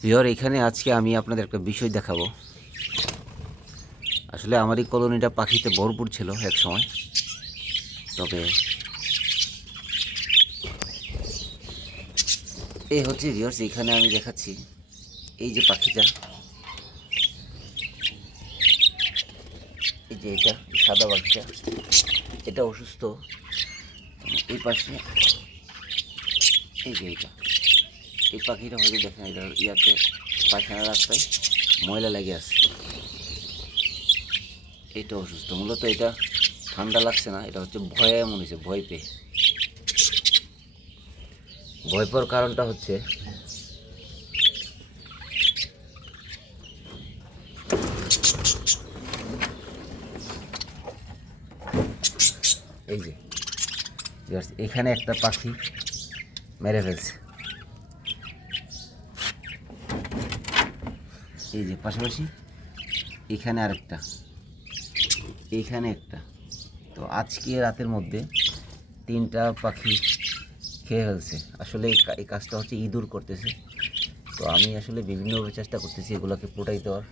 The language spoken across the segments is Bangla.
পিওর এখানে আজকে আমি আপনাদের একটা বিষয় দেখাবো। আসলে আমার এই কলোনিটা পাখিতে ভরপুর ছিল এক সময় তবে এই হচ্ছে ভিওর্স এখানে আমি দেখাচ্ছি এই যে পাখিটা। এই যে এটা সাদা পাখিটা। এটা অসুস্থ। এই পাশে এই যে এটা। এই পাখিটা হয়তো দেখেন এটা ইয়াতে পায়খানা রাস্তায় ময়লা লেগে আছে। এটা অসুস্থ, মূলত এটা ঠান্ডা লাগছে না, এটা হচ্ছে ভয়ে এমন হয়েছে, ভয় পেয়ে। ভয় পাওয়ার কারণটা হচ্ছে এই যে এখানে একটা পাখি মেরে ফেলছে। এই যে পাশাপাশি এখানে আরেকটা এইখানে একটা। তো আজকে রাতের মধ্যে তিনটা পাখি খেয়ে ফেলছে। আসলে এই কাজটা হচ্ছে ইঁদুর করতেছে। তো আমি আসলে বিভিন্নভাবে চেষ্টা করতেছি এগুলোকে পোটাই দেওয়ার।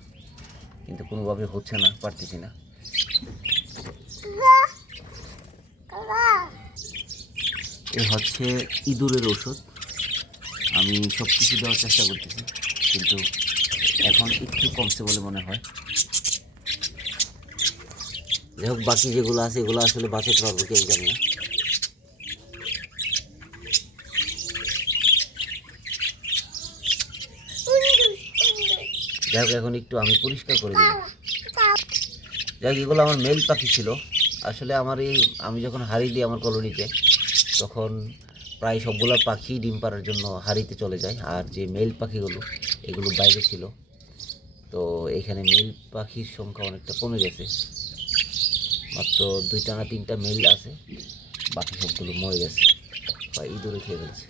কিন্তু কোনোভাবে হচ্ছে না, পারতেছি না। এ হচ্ছে ইঁদুরের ওষুধ আমি সব কিছু দেওয়ার চেষ্টা করতেছি, কিন্তু এখন একটু কমছে বলে মনে হয়। যাই হোক, বাকি যেগুলো আছে, এগুলো আসলে বাঁচাতে পারব কেউ জানি না। যাই হোক, এখন একটু আমি পরিষ্কার করে দিই যাই হোক, এগুলো আমার মেল পাখি ছিল। আসলে আমার এই, আমি যখন হারিয়ে দিই আমার কলোনিতে, তখন প্রায় সবগুলো পাখি ডিম পাড়ার জন্য হারিতে চলে যায়। আর যে মেল পাখিগুলো, এগুলো বাইরে ছিল। তো এখানে মেল পাখির সংখ্যা অনেকটা কমে গেছে। মাত্র দুইটা না তিনটা মেল আছে, বাকি সবগুলো মরে গেছে বা ইঁদুরে খেয়ে ফেলছে।